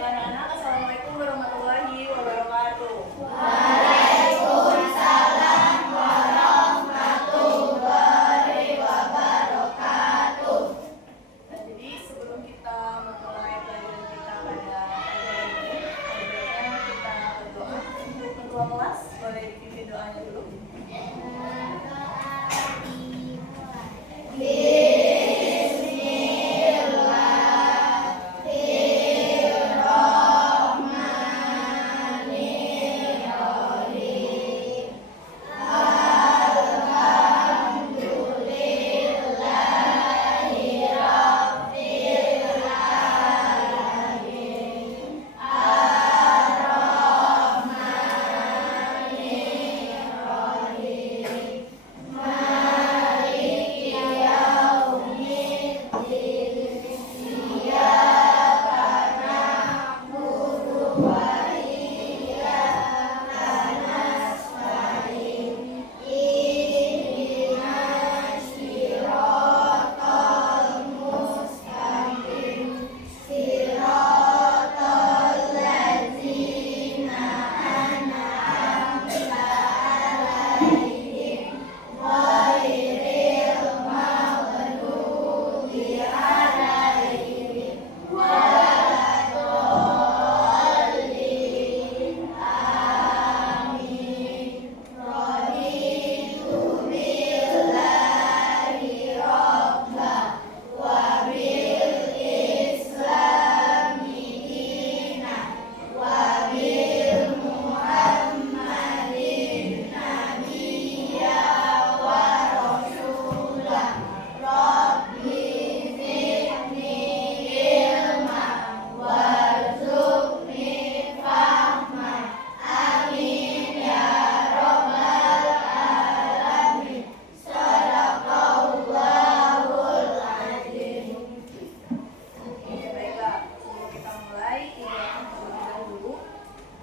Baik anak-anak, Assalamualaikum warahmatullahi wabarakatuh. Waalaikumsalam warahmatullahi wabarakatuh. Nah, jadi sebelum kita memulai pelajaran kita pada pagi ini, sebaiknya kita berdoa untuk ketua kelas. Boleh dipimpin doanya dulu.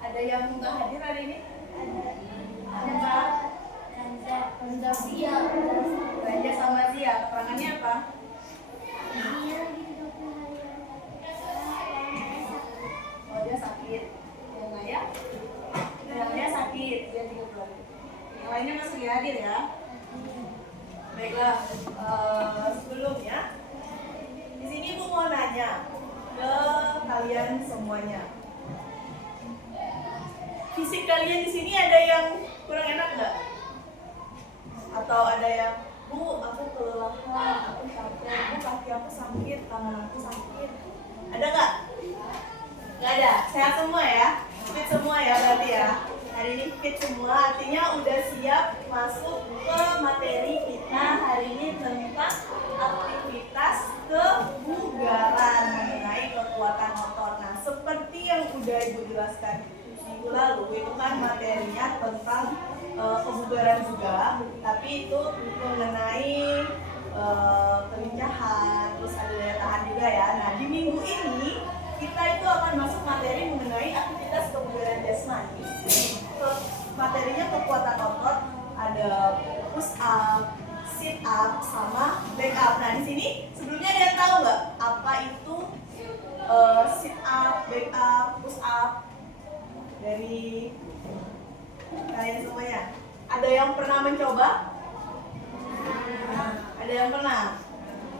Ada yang nggak hadir hari ini? Ada. Ganja sama Zia. Keterangannya apa? Oh, dia sakit. Yang Naya? Yang dia sakit. Dia 3 bulan. Yang lainnya masih hadir ya? Baiklah. Sebelumnya, di sini Bu mau nanya ke kalian semuanya. Fisik kalian di sini ada yang kurang enak nggak? Atau ada yang, Bu, aku kelelahan, aku capek, Bu, kaki aku sakit, tangan aku sakit. Ada nggak? Nggak ada. Sehat semua ya? Fit semua ya berarti ya? Hari ini fit semua, artinya udah siap masuk ke materi kita hari ini tentang aktivitas kebugaran mengenai kekuatan otot. Nah, seperti yang udah Ibu jelaskan minggu lalu, itu kan materinya tentang kebugaran juga, tapi itu mengenai kelincahan, terus ada daya tahan juga ya. Nah, di minggu ini kita itu akan masuk materi mengenai aktivitas kebugaran jasmani. Materinya kekuatan otot, ada push up, sit up, sama back up. Nah, di sini sebelumnya ada yang tahu nggak apa itu sit up, back up, push up? Dari kalian semuanya, ada yang pernah mencoba? Ada yang pernah?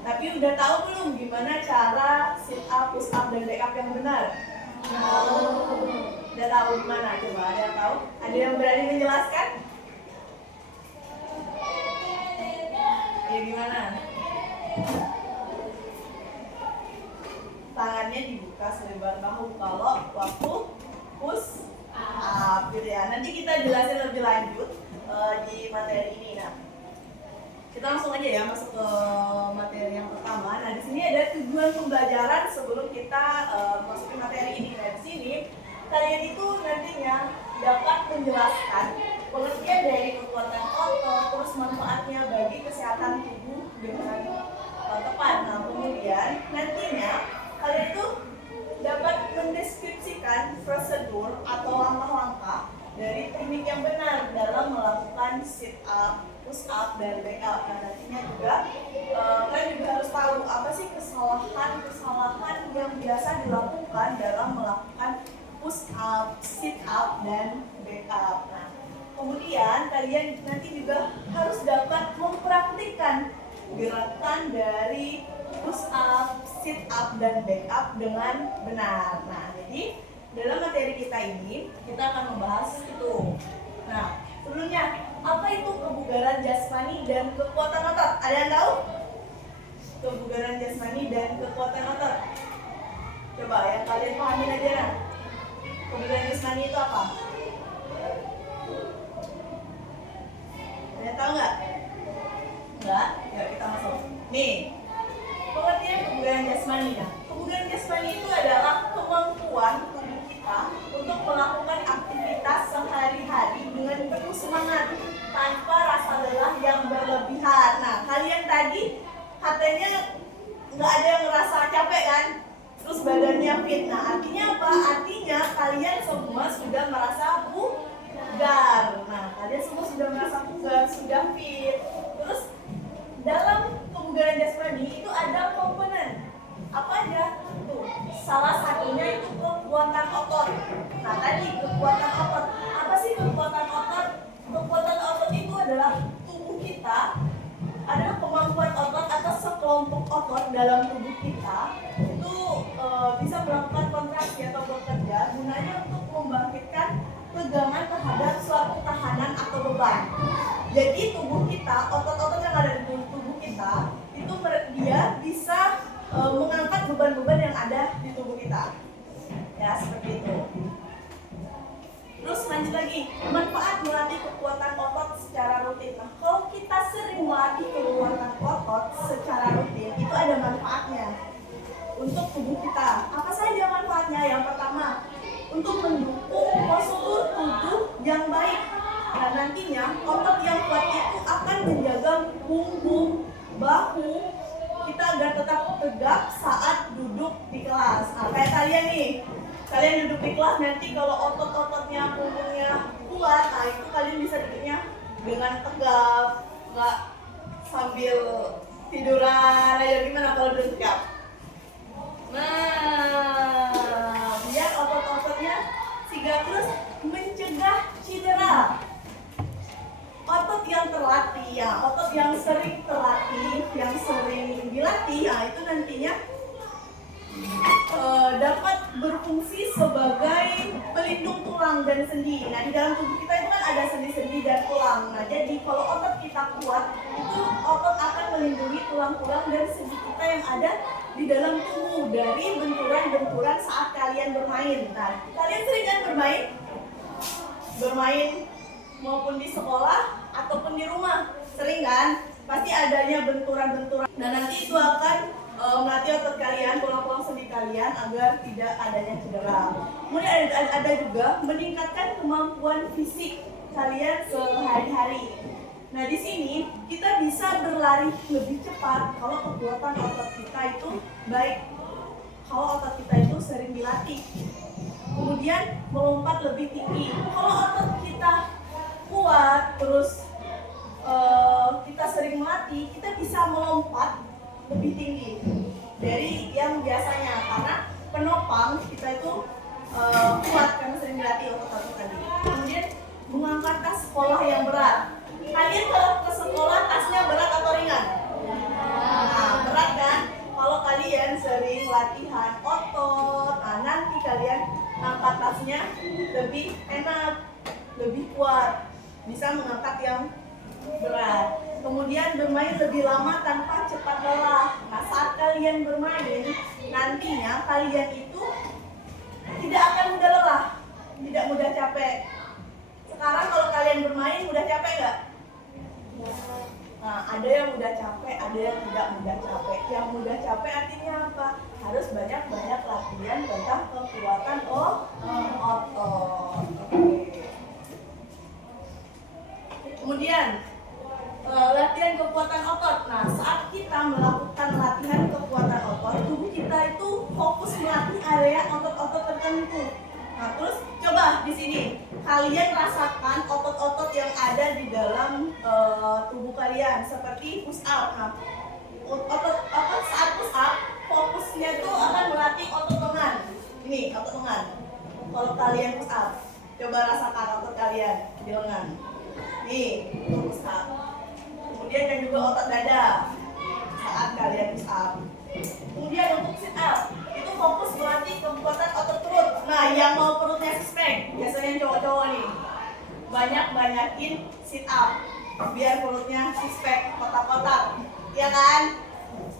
Tapi udah tahu belum gimana cara sit up, push up, dan back up yang benar? Udah tahu gimana? Coba ada yang tahu? Ada yang berani menjelaskan? Ya gimana? Tangannya dibuka selebar bahu kalau waktu push up gitu ya. Nanti kita jelasin lebih lanjut di materi ini. Nah, kita langsung aja ya masuk ke materi yang pertama. Nah, di sini ada tujuan pembelajaran sebelum kita masukin materi ini. Nah, di sini kalian itu nantinya dapat menjelaskan pengertian dari kekuatan otot, terus manfaatnya bagi kesehatan tubuh dengan tepat. Nah, kemudian nantinya kalian itu dapat mendeskripsikan prosedur atau langkah-langkah dari teknik yang benar dalam melakukan sit up, push up, dan back up. Nah, nantinya juga kalian juga harus tahu apa sih kesalahan yang biasa dilakukan dalam melakukan push up, sit up, dan back up. Nah, kemudian kalian nanti juga harus dapat mempraktikkan gerakan dari push up, sit up, dan back up dengan benar. Nah, jadi dalam materi kita ini kita akan membahas itu. Nah, sebelumnya apa itu kebugaran jasmani dan kekuatan otot? Ada yang tahu? Kebugaran jasmani dan kekuatan otot. Coba ya kalian pahamin aja nah. Kebugaran jasmani itu apa? Ada yang tahu nggak? Enggak? Ya kita masuk. Nih, pengertian kebugaran jasmani ya. Kebugaran jasmani itu adalah kemampuan tubuh kita untuk melakukan aktivitas sehari-hari dengan penuh semangat tanpa rasa lelah yang berlebihan. Nah, kalian tadi katanya nggak ada yang ngerasa capek kan? Terus badannya fit. Nah, artinya apa? Artinya kalian semua sudah merasa bugar. Nah, kalian semua sudah merasa bugar, sudah fit. Terus dalam kebugaran jasmani itu ada komponen. Apa aja? Tuh, salah satunya itu kekuatan otot. Nah, tadi kekuatan otot. Apa sih kekuatan otot? Kekuatan otot itu adalah tubuh kita, adalah kemampuan otot atau sekelompok otot dalam tubuh kita itu bisa melakukan kontraksi atau bekerja gunanya untuk membangkitkan tegangan terhadap suatu tahanan atau beban. Jadi tubuh kita, otot-otot yang ada di tubuh kita itu dia bisa mengangkat beban-beban yang ada di tubuh kita. Ya, seperti itu. Terus lanjut lagi, manfaat melatih kekuatan otot secara rutin. Nah, kalau kita sering melatih kekuatan otot secara rutin, itu ada manfaatnya untuk tubuh kita. Apa saja manfaatnya? Yang pertama, untuk mendukung postur tubuh yang baik. Nah, nantinya otot yang kuat itu akan menjaga punggung, bahu kita agar tetap tegak saat duduk di kelas. Nah, kayak kalian nih. Kalian duduk di kelas nanti kalau otot-ototnya, punggungnya kuat, nah itu kalian bisa duduknya dengan tegap, nggak sambil tiduran aja. Gimana kalau duduk tegap? Nah, biar otot-ototnya sigap, terus mencegah cedera. Otot yang terlatih, ya, otot yang sering terlatih, yang sering dilatih, ya itu nantinya dapat berfungsi sebagai pelindung tulang dan sendi. Nah, di dalam tubuh kita itu kan ada sendi-sendi dan tulang. Nah, jadi kalau otot kita kuat, itu otot akan melindungi tulang-tulang dan sendi kita yang ada di dalam tubuh dari benturan-benturan saat kalian bermain. Nah, kalian sering kan bermain? Bermain maupun di sekolah ataupun di rumah. Sering kan? Pasti adanya benturan-benturan. Dan nanti itu akan melatih otot kalian, tulang-tulang sendi kalian agar tidak adanya cedera. Kemudian ada juga meningkatkan kemampuan fisik kalian sehari-hari. Nah, di sini kita bisa berlari lebih cepat kalau kekuatan otot kita itu baik. Kalau otot kita itu sering dilatih. Kemudian melompat lebih tinggi. Kalau otot kita kuat, terus kita sering melatih, kita bisa melompat lebih tinggi dari yang biasanya karena penopang kita itu kuat karena sering dilatih otot-otot tadi. Kemudian mengangkat tas sekolah yang berat. Kalian kalau ke sekolah tasnya berat atau ringan? Nah, berat kan? Kalau kalian sering latihan otot, nah nanti kalian angkat tasnya lebih enak, lebih kuat, bisa mengangkat yang berat. Kemudian bermain lebih lama tanpa cepat lelah. Nah, saat kalian bermain, nantinya kalian itu tidak akan mudah lelah, tidak mudah capek. Sekarang kalau kalian bermain mudah capek nggak? Nah, ada yang mudah capek, ada yang tidak mudah capek. Yang mudah capek artinya apa? Harus banyak-banyak latihan tentang kekuatan otot. Kemudian latihan kekuatan otot. Nah, saat kita melakukan latihan kekuatan otot, tubuh kita itu fokus melatih area otot-otot tertentu. Nah, terus coba di sini kalian rasakan otot-otot yang ada di dalam tubuh kalian seperti push up. Nah, saat push up fokusnya tuh akan melatih otot lengan. Ini otot lengan. Kalau kalian push up, coba rasakan otot kalian di lengan. Nih, untuk push up. Kemudian dan juga otot dada saat kalian push up. Kemudian untuk sit up, itu fokus melatih kekuatan otot perut. Nah, yang mau perutnya six pack, biasanya cowok-cowok nih, banyakin sit up biar perutnya six pack, kotak-kotak, ya kan?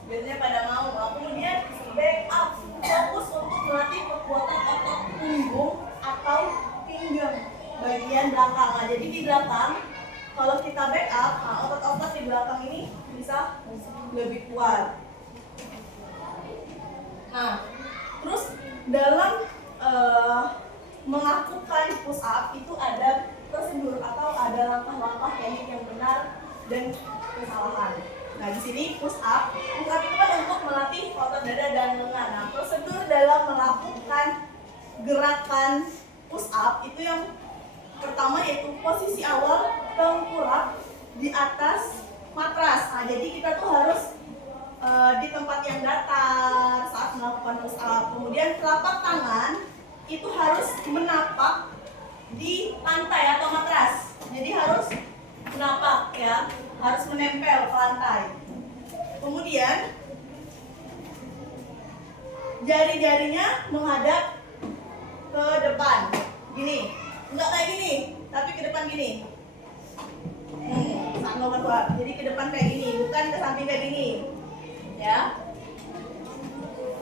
Biasanya pada mau. Kemudian back up, fokus untuk melatih kekuatan otot punggung atau pinggang bagian belakang. Nah, jadi di belakang kalau kita back up, nah, otot-otot di belakang ini bisa lebih kuat. Nah, terus dalam melakukan push up itu ada prosedur atau ada langkah-langkah teknik yang benar dan kesalahan. Nah, di sini push up itu kan untuk melatih otot dada dan lengan. Nah, prosedur dalam melakukan gerakan push up itu yang pertama yaitu posisi awal tengkurap di atas matras. Nah, jadi kita tuh harus di tempat yang datar saat melakukan push up. Kemudian telapak tangan itu harus menapak di lantai atau matras. Jadi harus menapak ya, harus menempel ke lantai. Kemudian jari-jarinya menghadap ke depan. Gini. Enggak kayak gini, tapi ke depan gini. Saat keluar. Jadi ke depan kayak gini, bukan ke samping kayak gini. Ya.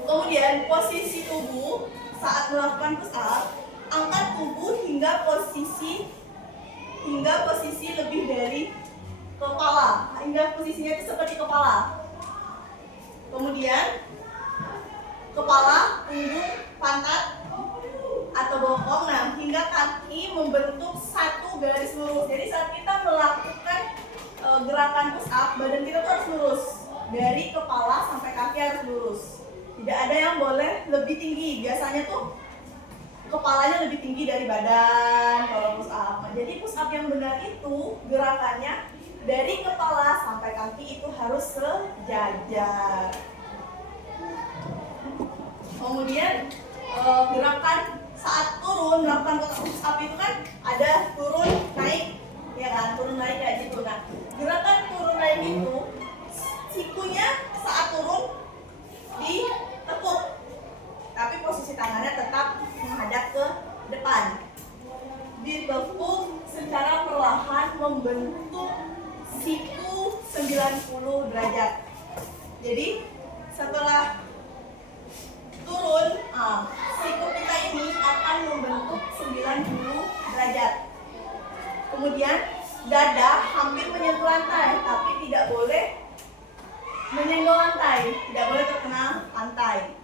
Kemudian posisi tubuh saat melakukan push up, angkat tubuh hingga posisi lebih dari kepala, hingga posisinya itu seperti kepala. Kemudian kepala, punggung, pantat atau bokong, nah hingga kaki membentuk satu garis lurus. Jadi saat kita melakukan gerakan push up, badan kita tuh harus lurus. Dari kepala sampai kaki harus lurus. Tidak ada yang boleh lebih tinggi. Biasanya tuh kepalanya lebih tinggi dari badan kalau push up. Nah, jadi push up yang benar itu gerakannya dari kepala sampai kaki itu harus sejajar. Kemudian gerakan saat turun melakukan push up itu kan ada turun naik, ya kan? Turun naik kayak gitu. Nah, gerakan turun naik itu sikunya saat turun ditekuk, tapi posisi tangannya tetap menghadap ke depan. Ditekuk secara perlahan membentuk siku 90 derajat. Jadi setelah turun, siku kita ini akan membentuk 90 derajat. Kemudian dada hampir menyentuh lantai, tapi tidak boleh menyenggol lantai, tidak boleh terkena lantai.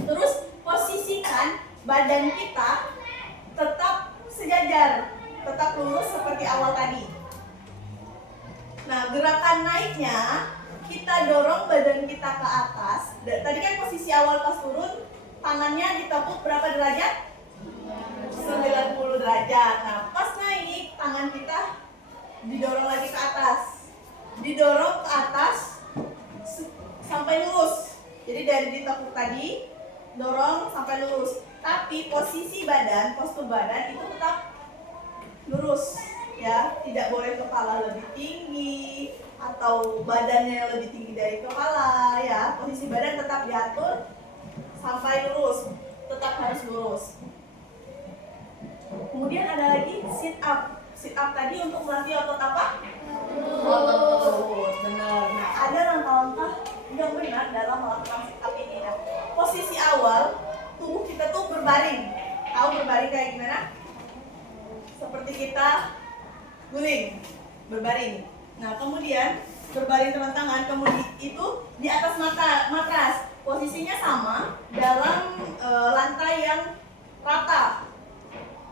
Terus posisikan badan kita tetap sejajar, tetap lurus seperti awal tadi. Nah, gerakan naiknya kita dorong badan kita ke atas. Tadi kan posisi awal pas turun, tangannya ditekuk berapa derajat? 90 derajat. Nah, pas naik, tangan kita didorong lagi ke atas. Didorong ke atas sampai lurus. Jadi dari ditekuk tadi, dorong sampai lurus. Tapi posisi badan, postur badan itu tetap lurus. Ya, tidak boleh kepala lebih tinggi atau badannya lebih tinggi dari kepala, ya. Posisi badan tetap diatur sampai lurus, tetap harus lurus. Kemudian ada lagi sit up. Sit up tadi untuk melatih otot apa? Otot perut. Benar. Nah, ada langkah-langkah yang benar dalam melakukan sit up ini. Nah, posisi awal tubuh kita tuh berbaring. Tahu berbaring kayak gimana? Seperti kita guling, berbaring. Nah, kemudian berbaring teman tangan, kemudian itu di atas matras. Posisinya sama dalam lantai yang rata.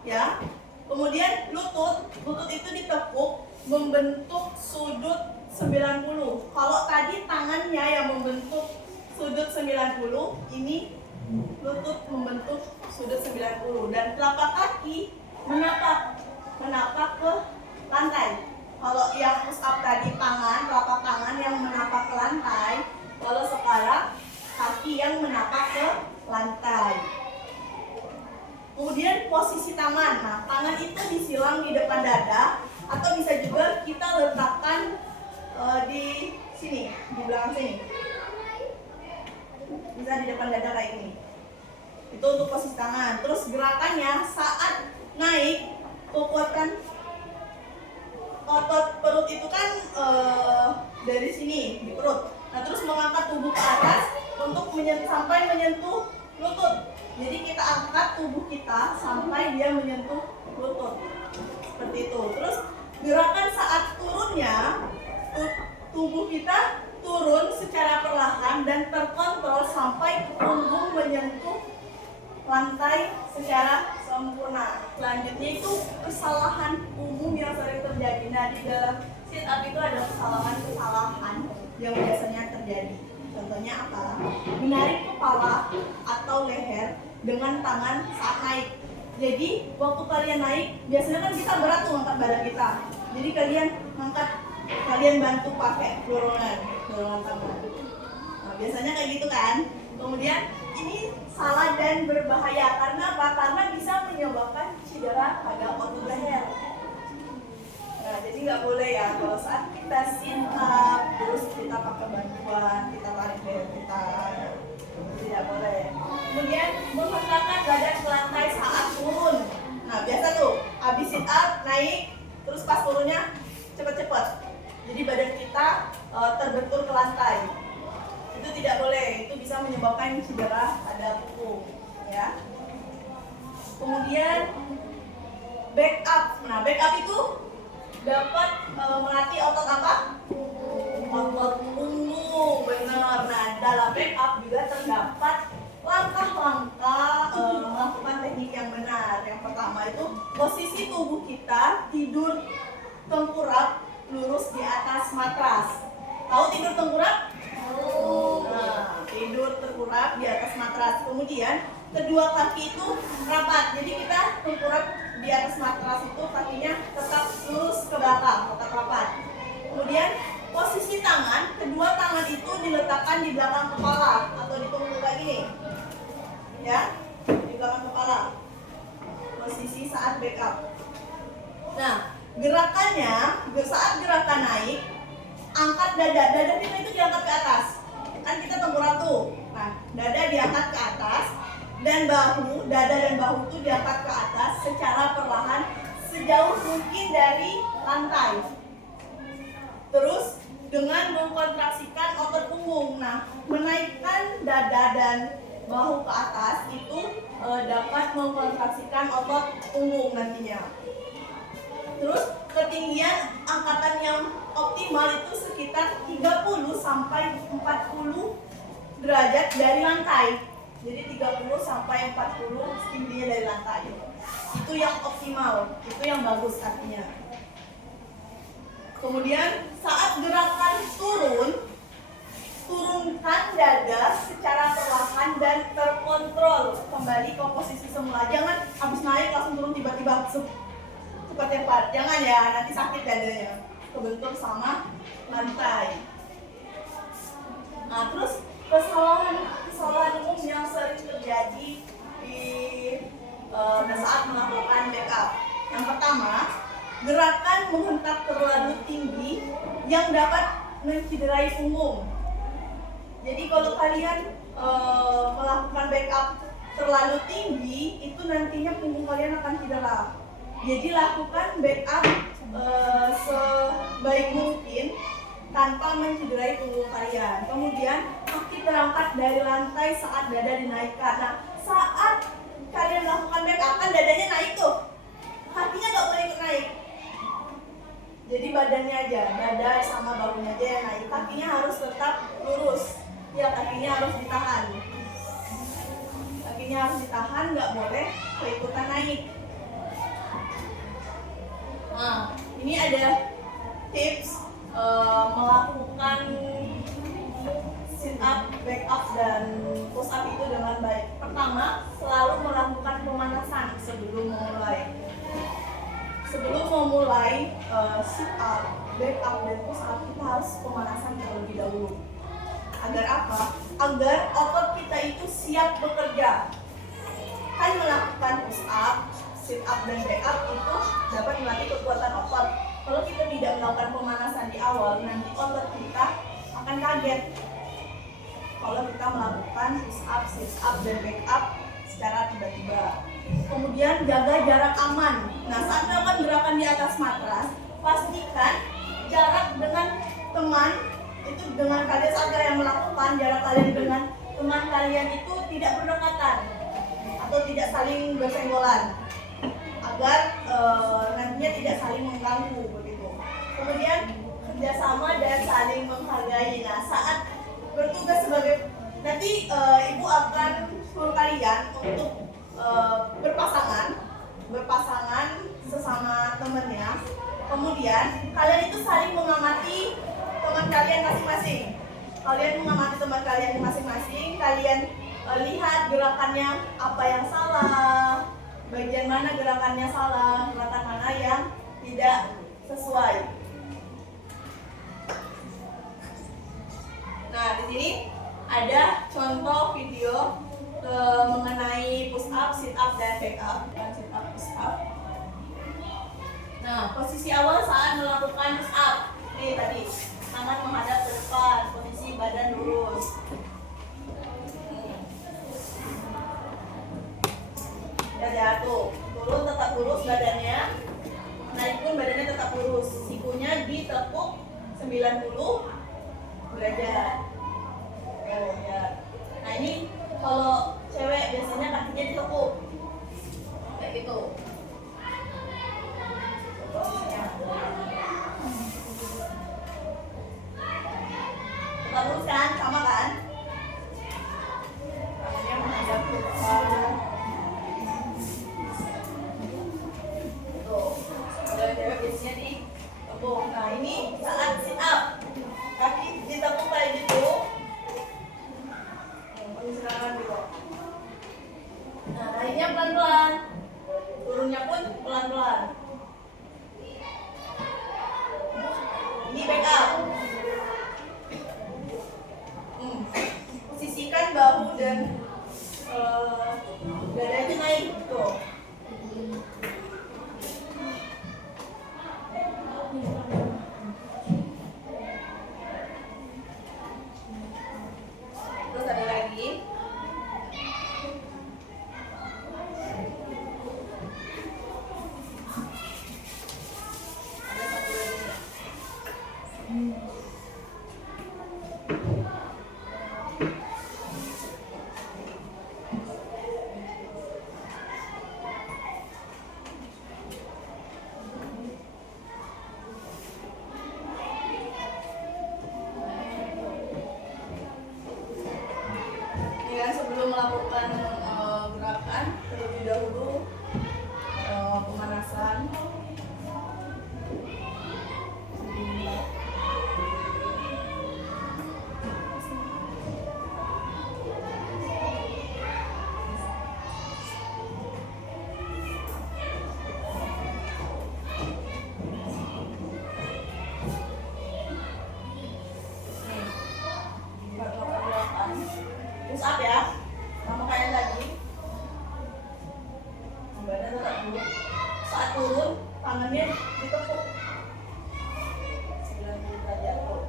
Ya. Kemudian lutut itu ditekuk membentuk sudut 90. Kalau tadi tangannya yang membentuk sudut 90, ini lutut membentuk sudut 90 dan telapak kaki menapak ke lantai. Kalau yang push up tadi tangan, telapak tangan yang menapak ke lantai. Kalau sekarang kaki yang menapak ke lantai. Kemudian posisi tangan. Nah, tangan itu disilang di depan dada atau bisa juga kita letakkan di sini, di belakang sini. Bisa di depan dada kayak ini. Itu untuk posisi tangan. Terus gerakannya saat naik, kuatkan otot perut itu kan dari sini di perut. Nah, terus mengangkat tubuh ke atas untuk sampai menyentuh lutut. Jadi kita angkat tubuh kita sampai dia menyentuh lutut. Seperti itu. Terus gerakan saat turunnya, tubuh kita turun secara perlahan dan terkontrol sampai punggung menyentuh lantai secara sempurna. Selanjutnya itu kesalahan umum yang sering terjadi. Nah, di dalam sit up itu ada kesalahan yang biasanya terjadi. Contohnya apa? Menarik kepala atau leher dengan tangan saat naik. Jadi waktu kalian naik, biasanya kan kita berat tuh angkat badan kita. Jadi kalian bantu pakai dorongan tangan. Nah, biasanya kayak gitu kan. Kemudian ini salah dan berbahaya karena apa? Karena bisa menyebabkan cedera pada otot leher. Nah, jadi nggak boleh ya kalau saat kita sit up terus kita pakai bantuan, kita tarik leher kita, tidak boleh. Kemudian menghentakkan badan ke lantai saat turun. Nah, biasa tuh habis sit up naik, terus pas turunnya cepet-cepet. Jadi badan kita terbentur ke lantai. Itu tidak boleh, itu bisa menyebabkan cedera pada punggung, ya. Kemudian back up. Nah, back up itu dapat melatih otot apa? Otot punggung, benar. Nah, dalam back up juga terdapat langkah-langkah melakukan teknik yang benar. Yang pertama itu posisi tubuh kita tidur tengkurap lurus di atas matras. Tahu tidur tengkurap? Nah, tidur tengkurap di atas matras. Kemudian kedua kaki itu rapat. Jadi kita tengkurap di atas matras itu kakinya tetap lurus ke belakang, tetap rapat. Kemudian posisi tangan, kedua tangan itu diletakkan di belakang kepala atau di punggung kayak gini. Ya, di belakang kepala. Posisi saat back up. Nah, gerakannya saat gerakan naik, angkat dada kita itu diangkat ke atas. Kan kita tengkurap tuh. Nah, dada diangkat ke atas dan dada dan bahu itu diangkat ke atas secara perlahan sejauh mungkin dari lantai. Terus dengan mengkontraksikan otot punggung. Nah, menaikkan dada dan bahu ke atas itu dapat mengkontraksikan otot punggung nantinya. Terus ketinggian angkatan yang optimal itu sekitar 30 sampai 40 derajat dari lantai. Jadi 30 sampai 40 tingginya dari lantai. Itu yang optimal, itu yang bagus artinya. Kemudian saat gerakan turunkan dada secara perlahan dan terkontrol kembali ke posisi semula. Jangan habis naik langsung turun tiba-tiba cepat. Jangan ya, nanti sakit dadanya, kebentur sama lantai. Nah, terus kesalahan umum yang sering terjadi di saat melakukan back up. Yang pertama, gerakan menghentak terlalu tinggi yang dapat mencederai punggung. Jadi kalau kalian melakukan back up terlalu tinggi, itu nantinya punggung kalian akan cedera. Jadi lakukan back up sebaik mungkin tanpa mencederai punggung kalian. Kemudian kaki terangkat dari lantai saat dada dinaikkan. Nah, saat kalian lakukan back up kan dadanya naik tuh, kakinya nggak boleh ikut naik. Jadi badannya aja, dada sama bahunya aja yang naik. Kakinya harus tetap lurus. Ya, kakinya harus ditahan. Kakinya harus ditahan, nggak boleh keikutan naik. Nah, ini ada tips melakukan sit up, back up, dan push up itu dengan baik. Pertama, selalu melakukan pemanasan sebelum memulai. sebelum memulai sit up, back up, dan push up, kita harus pemanasan terlebih dahulu. Agar apa? Agar otot kita itu siap bekerja. Kan melakukan push up, sit up, dan back up itu dapat melatih kekuatan otot. Kalau kita tidak melakukan pemanasan di awal, nanti otot kita akan kaget kalau kita melakukan push up, sit up, dan back up secara tiba-tiba. Kemudian jaga jarak aman. Nah, saat melakukan gerakan di atas matras, pastikan jarak dengan teman itu, dengan kalian saat kalian melakukan, jarak kalian dengan teman kalian itu tidak berdekatan atau tidak saling bersenggolan, agar nantinya tidak saling mengganggu begitu. Kemudian kerjasama dan saling menghargai. Nah, saat bertugas sebagai nanti ibu akan suruh kalian untuk berpasangan sesama temennya. Kemudian kalian itu saling mengamati teman kalian masing-masing. Kalian mengamati teman kalian masing-masing. Kalian lihat gerakannya apa yang salah, bagian mana gerakannya salah, gerakan mana yang tidak sesuai. Nah, di sini ada contoh video mengenai push up, sit up, dan back up. Sit up, push up. Nah, posisi awal saat melakukan push up. Nih tadi, tangan menghadap ke depan, posisi badan lurus. Ya jatuh, turun tetap lurus badannya, naik pun badannya tetap lurus. Sikunya ditekuk 90 derajat. Oh ya. Nah ini kalau cewek biasanya kakinya ditekuk kayak gitu. Tetap lurus kan, sama kan? Tangannya menghadap ke depan. Tuh, kalau cewek biasanya ditekuk. Nah ini saat sit up, kaki ditekuk kayak gitu. Nah, naiknya pelan-pelan, turunnya pun pelan-pelan. Ini back up. Posisikan bahu dan dadanya naik tuh. Terus ada lagi. Sebelum melakukan gerakan terlebih dahulu pemanasan. Push up ya, sama kayak tadi. Badan tetap dulu. Saat turun, tangannya ditekuk 90 derajat tuh.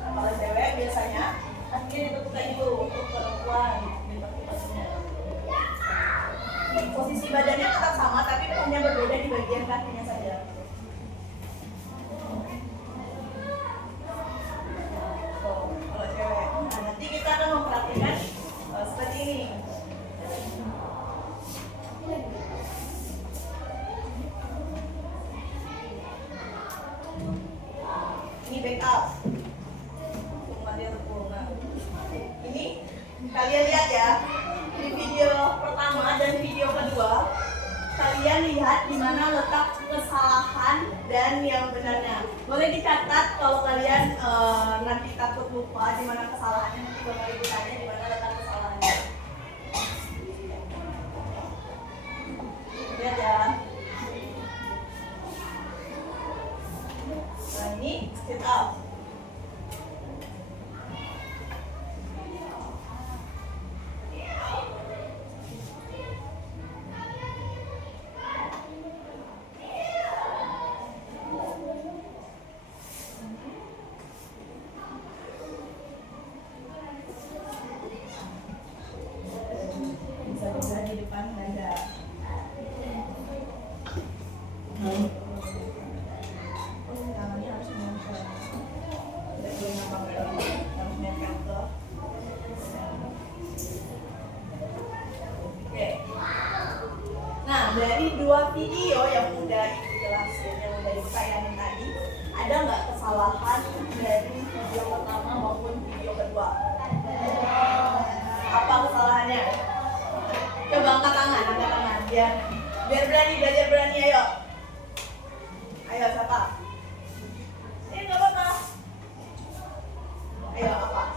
Kalau cewek biasanya kakinya ditekuk kayak gitu, untuk perempuan ditekuk kakinya. Posisi badannya tetap sama, tapi hanya berbeda di bagian kakinya saja. Seperti ini. Ini back up. Ini kalian lihat ya. Di video pertama dan video kedua, kalian lihat di mana letak kesalahan dan yang benarnya. Boleh dicatat kalau kalian nanti takut lupa di mana kesalahannya, nanti bakal ditanya di mana letak kedua video yang udah ibu jelasin, yang udah ibu tayangin tadi, ada nggak kesalahan dari video pertama maupun video kedua? Apa kesalahannya? Coba angkat tangan biar berani, belajar berani, ayo. Ayo siapa? Nggak apa-apa. Ayo apa?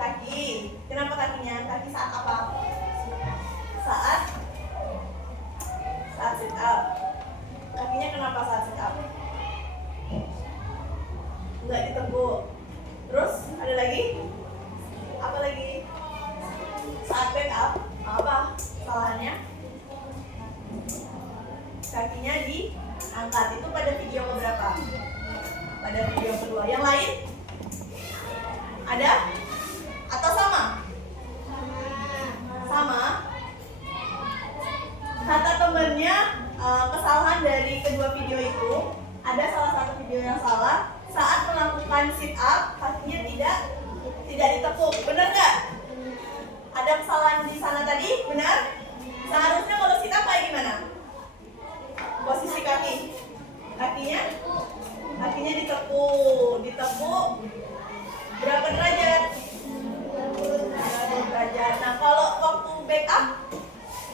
Kaki. Kenapa kakinya? Kaki saat apa? Saat sit up. Kakinya kenapa saat sit up? Nggak diteguk. Terus ada lagi? Apa lagi? Saat back up. Apa salahnya? Kakinya diangkat. Itu pada video keberapa? Pada video kedua. Yang lain? Ada? Atau sama? Sama? Kata temennya kesalahan dari kedua video itu, ada salah satu video yang salah saat melakukan sit up kakinya tidak ditekuk. Benar nggak? Ada kesalahan di sana tadi? Benar? Seharusnya kalau sit up kayak gimana? Posisi kakinya ditekuk berapa derajat? 90 derajat. Nah kalau waktu back up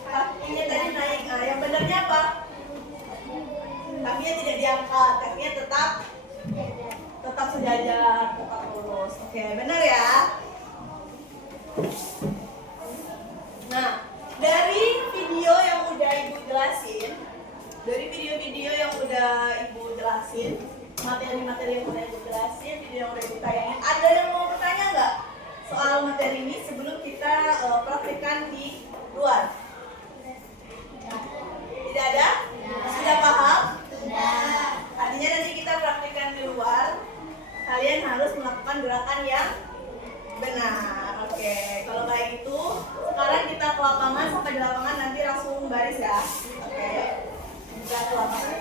kakinya tadi naik, yang benarnya apa? Kakinya tidak diangkat, kakinya tetap sejajar, tetap lurus. Oke, benar ya? Nah, dari video yang udah ibu jelasin, materi-materi yang udah ibu jelasin, video yang udah ibu tayangin, ada yang mau bertanya nggak soal materi ini sebelum kita praktekkan di luar? Tidak ada? Sudah paham? Sudah. Artinya nanti kita praktekkan di luar, kalian harus melakukan gerakan yang benar. Oke, kalau kayak gitu, sekarang kita ke lapangan, sampai di lapangan nanti langsung baris ya. Oke, kita ke lapangan.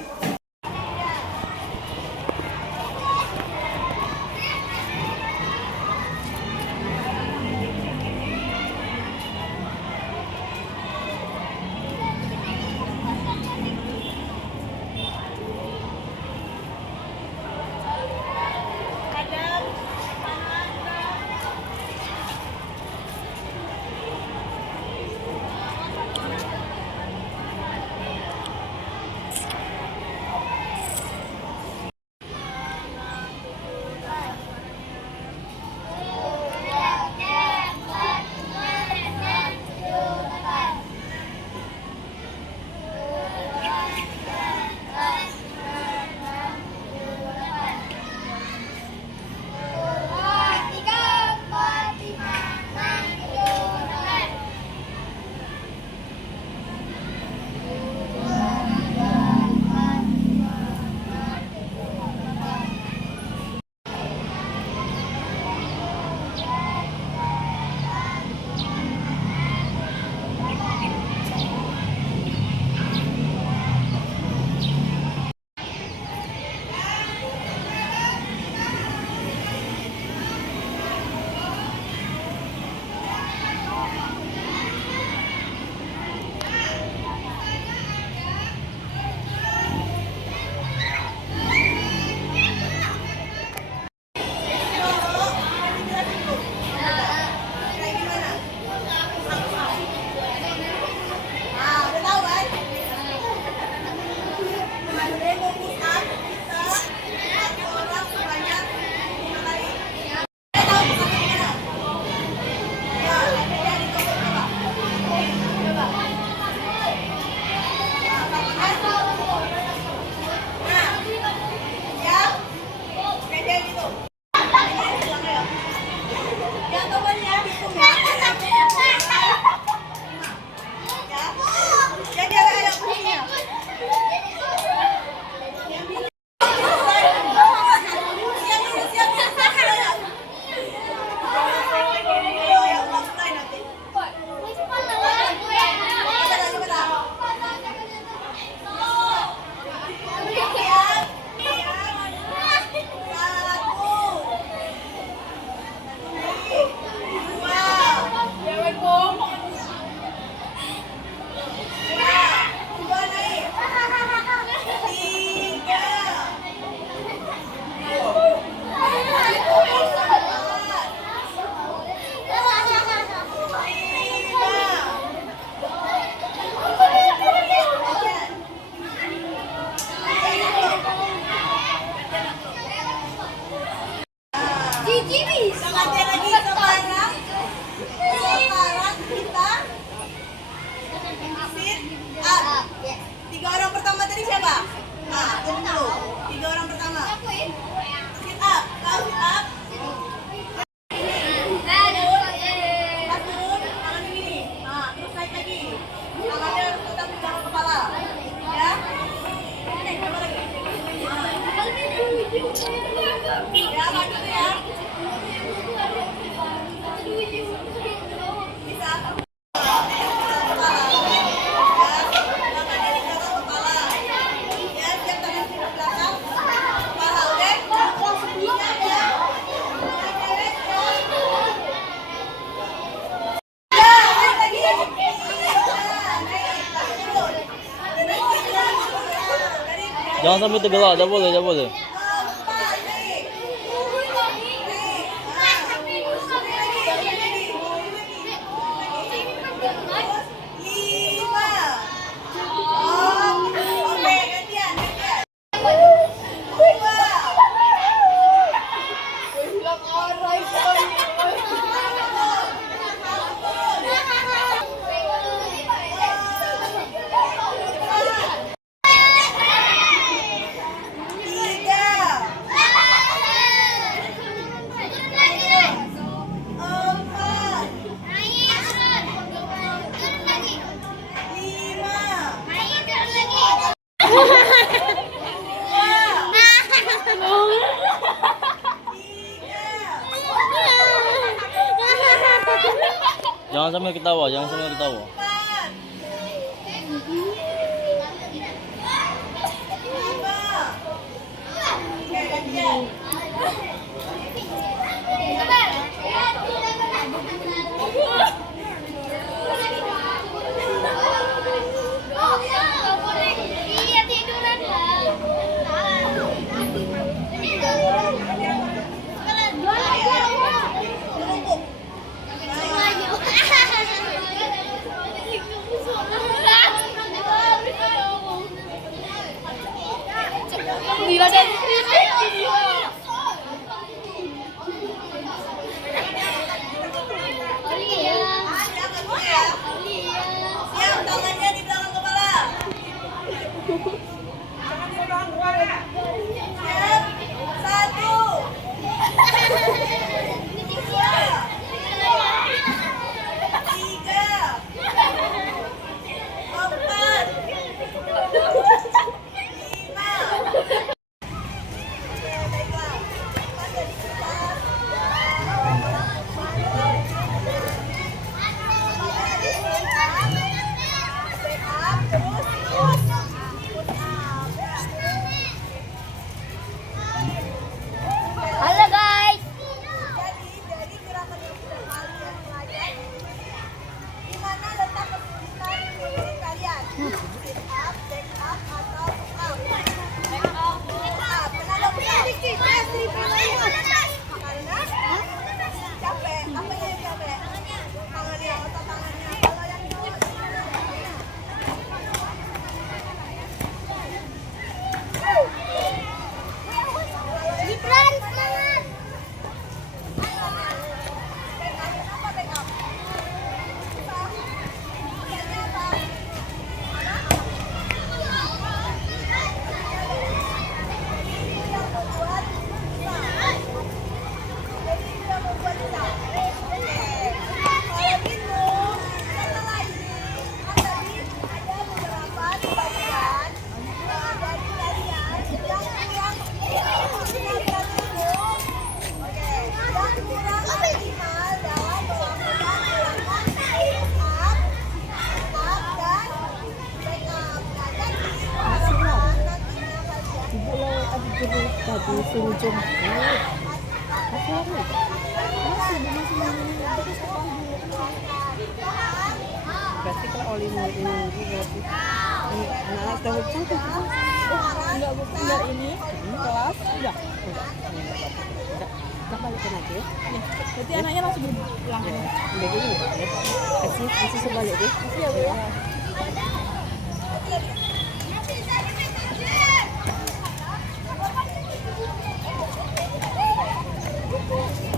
Kita latihan lagi sekarang. Sekarang kita sit up. 3 orang pertama tadi siapa? Nah, tunggu dulu. 3 orang pertama. Sit up. Kau sit up. Pas turun, tangan di sini. Nah, terus naik lagi. Tangannya tetap di belakang kepala. Ya. Coba lagi. Ya, maju ya. Bisa. Jangan sampai tergelak, tak boleh, tak boleh. Jangan sampai ketawa, jangan sampai ketawa. Siap, tangannya di belakang kepala. Siap, 1, 2, 3, 4, 5. Halo guys. Jadi gerakan yang sudah kalian pelajari, di mana letak kesulitan diri kalian? Sit up, back up, atau push up? Back up, push up. Kenapa push up? Karena capek. Apanya yang capek? Tangannya, otot tangannya. Kalau yang itu Gibran semangat. apa back up? Artinya apa? Jadi tidak membuat kita. Kalau gitu, setelah ini tadi ada beberapa bagian dari kalian yang kurang ingatkan dulu. Oke, yang kurang optimal dalam melakukan gerakan push up, sit up, dan back up. Nah, jadi harapan nantinya kalian suruh jemput. Berarti kalau oli murid berarti anak-anak sudah bercantik. Enggak ini kelas udah kita balikin aja ya. Berarti anaknya langsung pulang. Udah gini ya. Kasih sebalik deh. Kasih ya Bu ya. Thank you.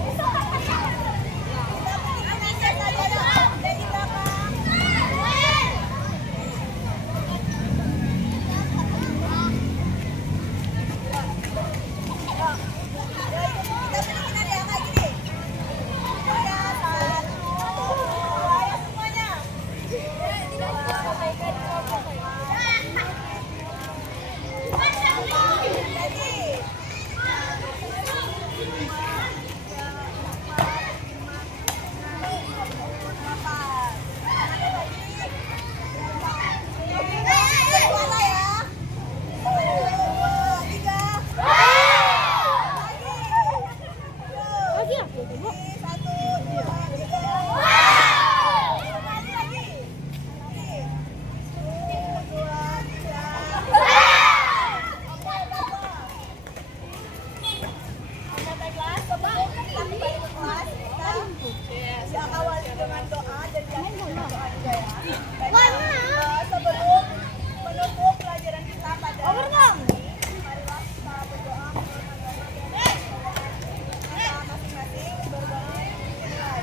Diawali dengan doa dan diakhiri dengan doa juga ya. Baiklah, sebelum menutup pelajaran kita pada hari ini, marilah kita berdoa kita masing-masing berdoa dimulai.